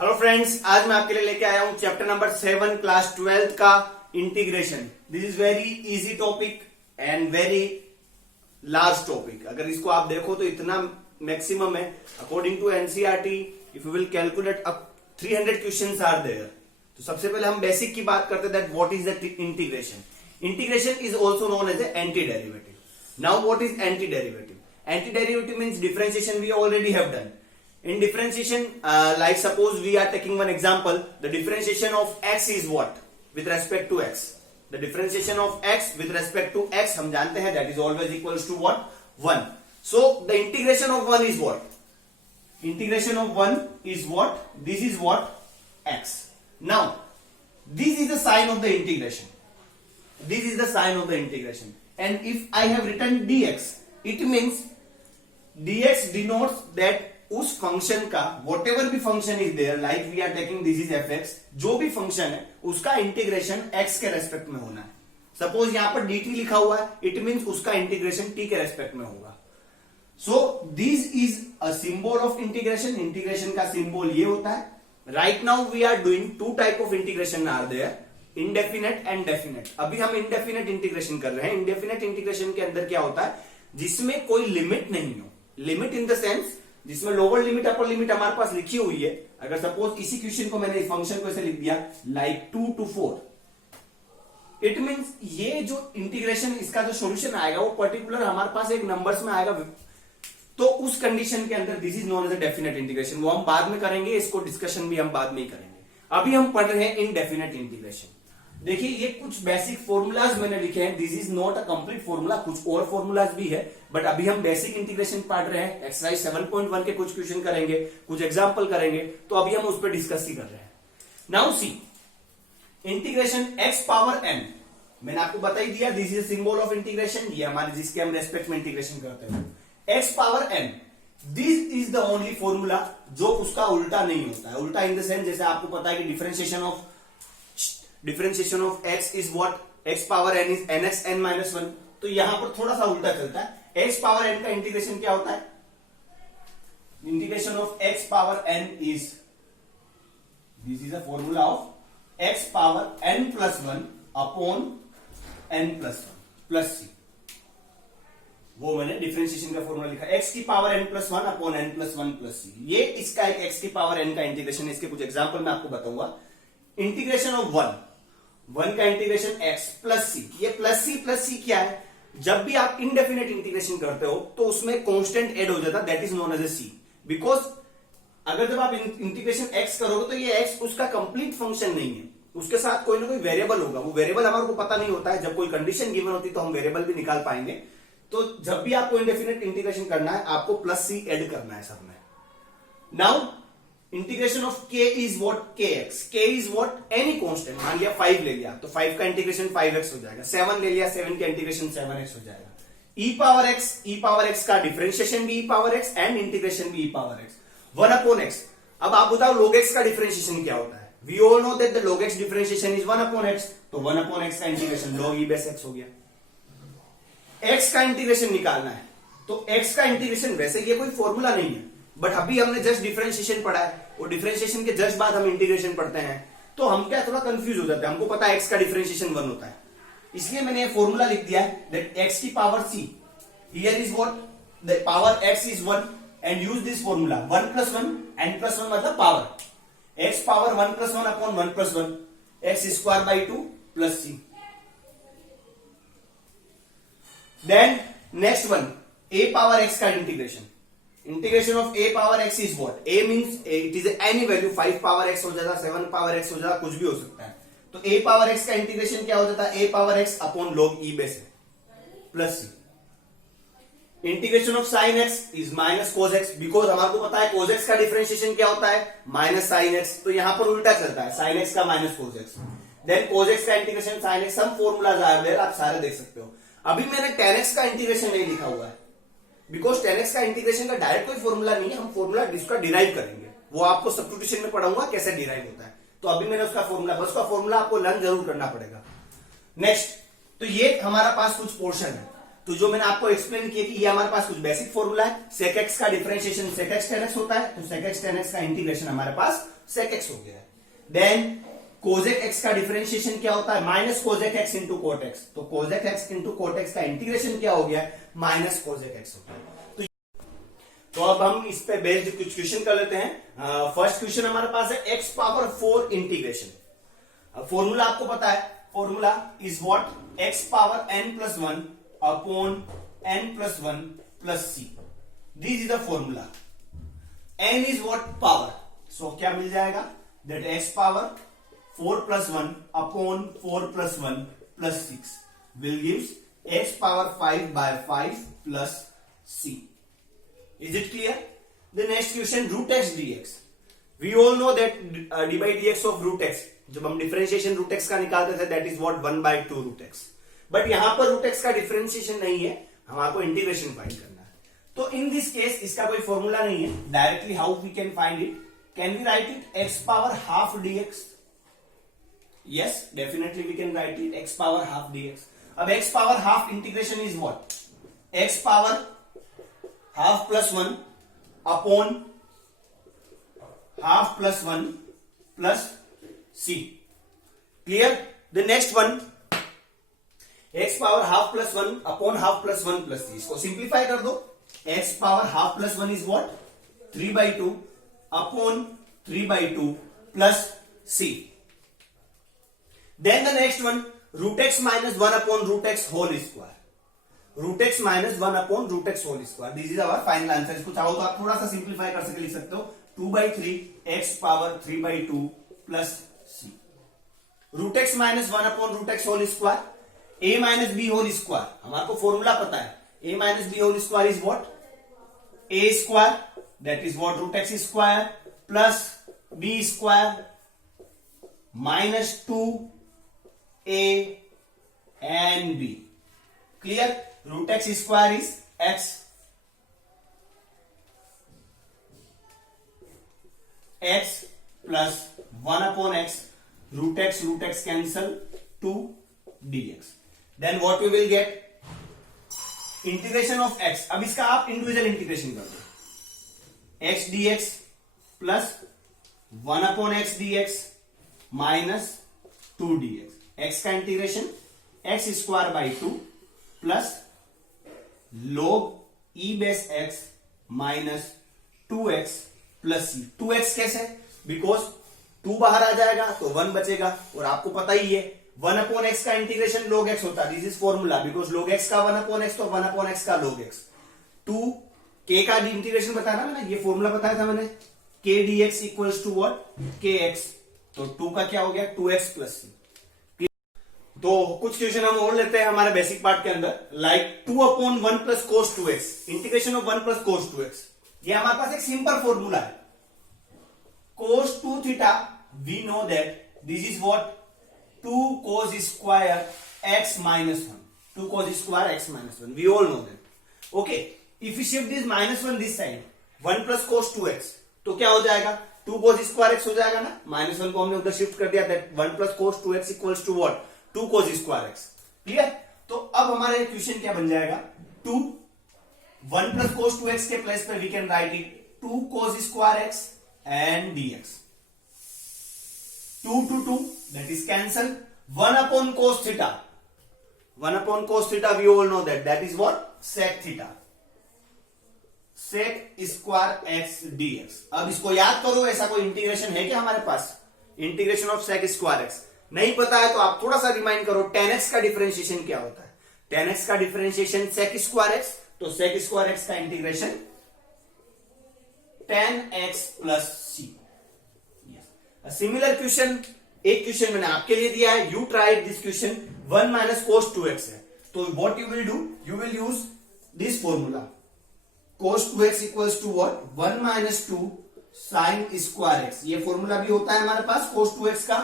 Hello friends, आज मैं आपके लिए लेके आया हूं चैप्टर नंबर 7 क्लास 12 का integration. This is very easy topic and very large topic. अगर इसको आप देखो तो इतना मैक्सिमम है। According to NCERT if you will calculate up 300 questions are there. तो सबसे पहले हम बेसिक की बात करते हैं that what is the integration. Integration is also known as anti derivative. Now what is anti derivative? Anti derivative means differentiation we already have done. In differentiation, like suppose we are taking one example, the differentiation of x is what with respect to x? The differentiation of x with respect to x हम जानते हैं that is always equals to what? 1. So the integration of 1 is what? Integration of 1 is what? This is what? X. Now this is the sign of the integration. This is the sign of the integration. And if I have written dx, it means dx denotes that उस function का whatever भी function is there, like we are taking this is F X, जो भी function है उसका integration x के respect में होना है. सपोज यहां पर dt लिखा हुआ है, इट मींस उसका इंटीग्रेशन t के रेस्पेक्ट में होगा. So this is a symbol of integration. Integration का सिंबल ये होता है. Right now we are doing two type of integration are there, indefinite and definite. अभी हम इंडेफिनेट इंटीग्रेशन कर रहे हैं. इंडेफिनेट इंटीग्रेशन के अंदर क्या होता है? जिसमें कोई लिमिट नहीं हो. लिमिट इन द सेंस जिसमें लोअर लिमिट अपर लिमिट हमारे पास लिखी हुई है. अगर सपोज इसी क्वेश्चन को मैंने इस फंक्शन को ऐसे लिख दिया लाइक 2 to 4, इट मींस ये जो इंटीग्रेशन इसका जो सॉल्यूशन आएगा वो पर्टिकुलर हमारे पास एक नंबर्स में आएगा. तो उस कंडीशन के अंदर this is known as a definite integration. वो हम बाद में करेंगे, इसको डिस्कशन भी हम बाद में ही करेंगे. अभी हम पढ़ रहे हैं इनडेफिनेट इंटीग्रेशन. देखिए ये कुछ बेसिक फॉर्मूलाज मैंने लिखे हैं. This is not a complete formula, कुछ और फॉर्मूलाज भी है, बट अभी हम बेसिक इंटीग्रेशन पढ़ रहे हैं. एक्सरसाइज 7.1 के कुछ क्वेश्चन करेंगे, कुछ एग्जांपल करेंगे, तो अभी हम उस पर डिस्कस ही कर रहे हैं. Now see integration x power n. मैंने आपको बता ही दिया this is symbol of integration. ये हमारे जिसके हम रेस्पेक्ट में इंटीग्रेशन करते हैं. x power n, this is the only formula जो उसका उल्टा नहीं होता है. उल्टा इन द सेंस जैसे आपको पता है कि differentiation of x is what? x power n is nx n minus 1. तो यहां पर थोड़ा सा उल्टा चलता है. x पावर n का इंटीग्रेशन क्या होता है? Integration of x power n is, this is a formula of x power n plus 1 upon n plus 1 plus c. वो मैंने डिफरेंशिएशन का फॉर्मूला लिखा. x की power n plus 1 upon n plus 1 plus c. ये इसका एक x की power n का इंटीग्रेशन है. इसके कुछ एग्जाम्पल मैं आपको बताऊंगा. इंटीग्रेशन ऑफ 1 का इंटीग्रेशन x प्लस सी. ये प्लस सी क्या है? जब भी आप इनडेफिनेट इंटीग्रेशन करते हो तो उसमें कांस्टेंट ऐड हो जाता है, that is known as a C. Because अगर जब आप इंटीग्रेशन x करोगे तो ये x उसका कंप्लीट फंक्शन नहीं है, उसके साथ कोई ना कोई वेरिएबल होगा. वो वेरिएबल हमारे को पता नहीं होता है. जब कोई कंडीशन गिवन होती है तो हम वेरिएबल भी निकाल पाएंगे. तो जब भी आपको इंडेफिनेट इंटीग्रेशन करना है आपको प्लस सी एड करना है सब में. Now integration of k is what? kx. k is what? Any constant. मान लिया 5 ले लिया तो 5 का इंटीग्रेशन 5x हो जाएगा. 7 ले लिया 7 का इंटीग्रेशन 7x हो जाएगा. e पावर x का डिफरेंशिएशन भी e power x and integration भी e power x. 1 upon x. अब आप बताओ log x का डिफरेंशिएशन क्या होता है? We all know that the log x differentiation is 1 upon x. तो 1 अपॉन x का integration log e base x हो गया. x का इंटीग्रेशन निकालना है तो x का इंटीग्रेशन, वैसे ये कोई फॉर्मूला नहीं है, बट अभी हमने जस्ट डिफरेंशिएशन पढ़ा है और डिफरेंशिएशन के जस्ट बाद हम इंटीग्रेशन पढ़ते हैं तो हम क्या थोड़ा कंफ्यूज हो जाते हैं. हमको पता है x का डिफरेंशिएशन 1 होता है, इसलिए मैंने ये फॉर्मूला लिख दिया है दैट x की power c here is what? The power x is 1 and use this formula 1 plus 1 n plus 1 मतलब power. x power 1 plus 1 upon 1 plus 1 x square by 2 plus c. Then next one, a power x का integration. Integration of a power x is what? a means it is any value. 5 power x हो जाता है, 7 power x हो जाता है, कुछ भी हो सकता है. तो a पावर x का इंटीग्रेशन क्या हो जाता है? a power x upon log e base plus c. Integration of sine x is minus cos x. Because हमारे को पता है cos x का डिफरेंशिएशन क्या होता है? Minus sine x. तो यहां पर उल्टा चलता है, साइन x का minus cos x. Then cos x का integration sine x. Some formulas are there, आप सारे देख सकते हो. अभी मैंने tan x का इंटीग्रेशन नहीं लिखा हुआ है बिकॉज tan x का इंटीग्रेशन का डायरेक्ट कोई फॉर्मूला नहीं है. हम फॉर्मूला इसका डिराइव करेंगे, वो आपको सब्स्टिट्यूशन में पढ़ाऊंगा कैसे डिराइव होता है. तो अभी मैंने उसका फॉर्मूला, बस का फॉर्मूला आपको लर्न जरूर करना पड़ेगा. नेक्स्ट, तो ये हमारा पास कुछ पोर्शन है. तो जो मैंने आपको एक्सप्लेन किया कि ये हमारे पास कुछ बेसिक फॉर्मूला है, sec x का differentiation sec x tan x होता है, तो sec x tan x का इंटीग्रेशन हमारे पास sec x हो गया है। देन cosec x का डिफरेंशिएशन क्या होता है, minus cosec x into cot x, तो cosec x into cot x का इंटीग्रेशन क्या हो गया है, माइनस cosec x होता है। तो अब हम इस पे बेस्ड कुछ क्वेश्चन कर लेते हैं। फर्स्ट क्वेश्चन हमारे पास है x पावर 4 इंटीग्रेशन। फॉर्मूला आपको पता है, formula is what, x power n plus 1 upon n plus 1 plus c। This is the formula. n is what, power, so क्या मिल जाएगा, that x power 4 plus 1 upon 4 plus 1 plus 6 will gives x power 5 by 5 plus c। Is it clear? The next question, root x dx. We all know that d by dx of root x, जब हम differentiation root x का निकालते थे, that is what 1 by 2 root x. But यहां पर root x का differentiation नहीं है, हमारे इंटीग्रेशन फाइंड करना है। तो इन दिस केस इसका कोई फॉर्मूला नहीं है। Directly how we can find it, can we write it x power half dx? Yes, definitely we can write it x power half dx। अब x power half integration is what, x power half plus 1 upon half plus 1 plus c। Clear? The next one, x power half plus 1 upon half plus 1 plus c, इसको simplify कर दो। X power half plus 1 is what, 3 by 2 upon 3 by 2 plus c। Then the next one, root x minus 1 upon root x whole square, root x minus 1 upon root x whole square. This is our final answer. इसको चाहो तो आप थोड़ा सा simplify कर सके, लिख सकते हो 2 by 3 x power 3 by 2 plus c। Root x minus 1 upon root x whole square, a minus B whole square, हमारे फॉर्मूला पता है, a minus B whole square is what, a square, that is what root x square plus b square minus 2a and b। Clear? Root x square is x, x plus 1 upon x, root x cancel 2 dx। Then what we will gate, integration of x। अब इसका आप individual integration कर दो, x dx plus 1 upon x dx minus 2 dx। x का integration x square by 2 plus log e base x minus 2x plus c। 2x कैसे, because 2 बाहर आ जाएगा तो 1 बचेगा, और आपको पता ही है 1 अपॉन x का इंटीग्रेशन log x होता है। This is formula, because log x का 1 अपॉन x तो 1 अपॉन x का log x। 2 k का इंटीग्रेशन बताया ना मैंने, ये फॉर्मूला बताया था मैंने, k dx equals to what, kx, तो 2 का क्या हो गया 2x प्लस c। तो कुछ क्वेश्चन हम और लेते हैं हमारे बेसिक पार्ट के अंदर, like 2 upon 1 plus cos 2x, integration of 1 plus cos 2x। ये हमारे पास एक सिंपल फॉर्मूला है, cos 2 theta, we know that this is what 2 cos square x minus 1, 2 cos square x minus 1, we all know that. Okay, if you shift this minus 1 this side, 1 plus cos 2x, तो क्या हो जाएगा 2 cos square x हो जाएगा ना, minus 1 को हमने उधर शिफ्ट कर दिया, that 1 plus cos 2x equals to what 2 cos square x। Clear? तो अब हमारा इक्वेशन क्या बन जाएगा, 1 प्लस कोस 2x के प्लेस पे we can write it 2 cos square x and dx। 2 to 2 that is cancel, 1 upon cos theta, 1 upon cos theta we all know that is what, sec theta, sec square x dx। अब इसको याद करो, ऐसा कोई integration है क्या हमारे पास, integration of sec square x नहीं पता है तो आप थोड़ा सा रिमाइंड करो, tan x का डिफरेंशिएशन क्या होता है, tan x का डिफरेंशिएशन sec स्क्वायर x, तो sec स्क्वायर x का integration tan x plus c। Similar question, एक क्वेश्चन मैंने आपके लिए दिया है, you tried this question, 1 minus cos 2x है, तो what you will do, you will use this formula, cos 2x equals to what 1 minus 2 sine square x। ये formula भी होता है हमारे पास cos 2x का,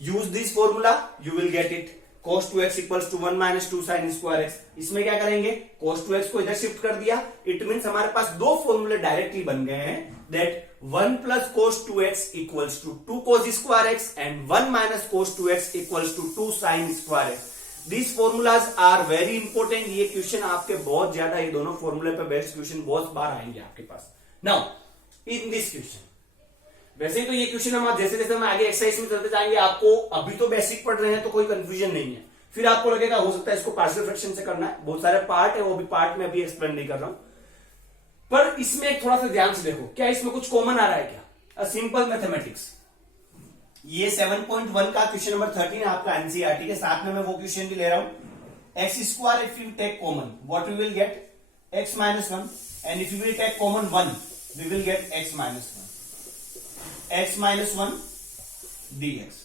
use this formula, you will get it, cos 2x equals to 1 minus 2 sine square x। इसमें क्या करेंगे, cos 2x को इधर शिफ्ट कर दिया, इट मीन्स हमारे पास दो फॉर्मूले डायरेक्टली बन गए हैं, that 1 plus cos 2x equals to 2 cos square x and 1 minus cos 2x equals to 2 sin square x। These formulas are very important. ये क्वेश्चन आपके बहुत ज्यादा, ये दोनों फॉर्मूले पे बेस्ड क्वेश्चन बहुत बार आएंगे आपके पास. नाउ इन दिस क्वेश्चन, वैसे ही तो ये क्वेश्चन हम जैसे जैसे हम आगे एक्सरसाइज में चलते जाएंगे, आपको अभी तो बेसिक पढ़ रहे हैं तो कोई कंफ्यूजन नहीं है, फिर आपको लगेगा हो सकता है इसको पार्शियल फ्रैक्शन से करना है. बहुत सारे पार्ट है, वो भी पार्ट में अभी एक्सप्लेन नहीं कर रहा हूं, पर इसमें थोड़ा सा ध्यान से देखो, क्या इसमें कुछ कॉमन आ रहा है क्या? A simple mathematics. ये 7.1 का क्वेश्चन नंबर 13 आपका एनसीईआरटी के साथ में मैं वो क्वेश्चन भी ले रहा हूं. X square if you take common, what we will get x minus 1, and if you will take common 1, we will get x minus 1. X minus 1 dx.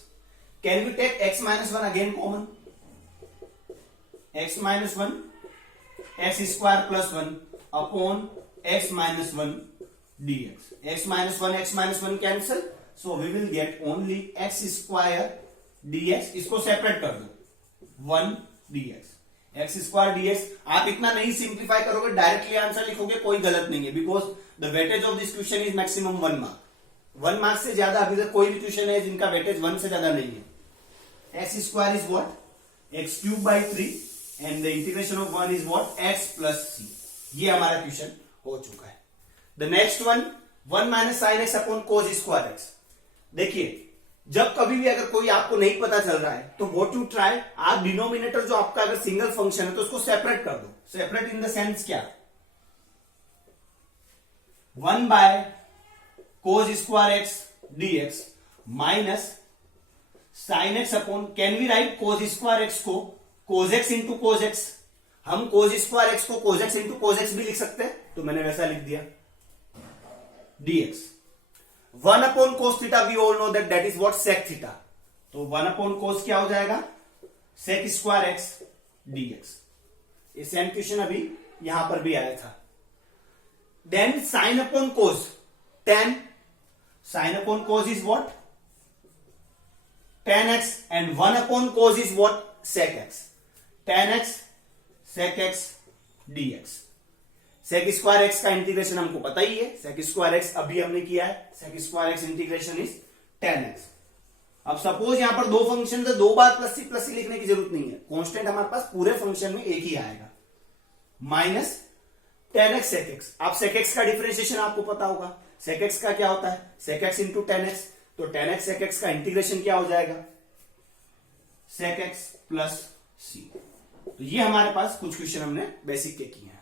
Can we take x minus 1 again common? X minus 1 x square plus 1 upon x minus 1 dx. X minus 1 cancel, so we will get only x square dx. इसको separate कर दो, 1 dx. x square dx. आप इतना नहीं simplify करोगे, directly answer लिखोगे, कोई गलत नहीं है, because the weightage of this question is maximum 1 mark. 1 mark से ज्यादा अभी तक कोई भी क्वेश्चन है जिनका वेटेज 1 से ज्यादा नहीं है. x square is what? x cube by 3 and the integration of 1 is what? x plus c. ये हमारा क्वेश्चन हो चुका है. The next one, 1 minus sine x upon cos square x. देखिए, जब कभी भी अगर कोई आपको नहीं पता चल रहा है तो व्हाट यू ट्राई, आप डिनोमिनेटर जो आपका अगर सिंगल फंक्शन है तो उसको सेपरेट कर दो. सेपरेट इन द सेंस क्या? 1 by cos square x dx minus sine x upon, can we write cos square x को cos x into cos x? हम कोस स्क्वायर एक्स को cos x into cos x भी लिख सकते हैं, तो मैंने वैसा लिख दिया. dx 1 upon cos theta, we all know that that is what? Sec theta. तो 1 अपॉन कोस क्या हो जाएगा? Sec square x dx. ये सेम क्वेश्चन अभी यहां पर भी आया था. Then sine upon cos, tan. Sine upon cos is what? tan x, and 1 upon cos is what? Sec x. tan x sec x dx. Sec square x का integration हमको पता ही है, सेक स्क्वायर एक्स अभी हमने किया है. Sec square x integration is tan x. अब suppose यहां पर दो फंक्शन है, 2 बार प्लस सी लिखने की जरूरत नहीं है, कांस्टेंट हमारे पास पूरे फंक्शन में एक ही आएगा, minus tan x sec x. आप sec x का डिफरेंशिएशन आपको पता होगा. sec x का क्या होता है? sec x into tan x. तो tan x sec x का इंटीग्रेशन क्या हो जाएगा? sec x plus c. तो ये हमारे पास कुछ क्वेश्चन हमने बेसिक के किए हैं.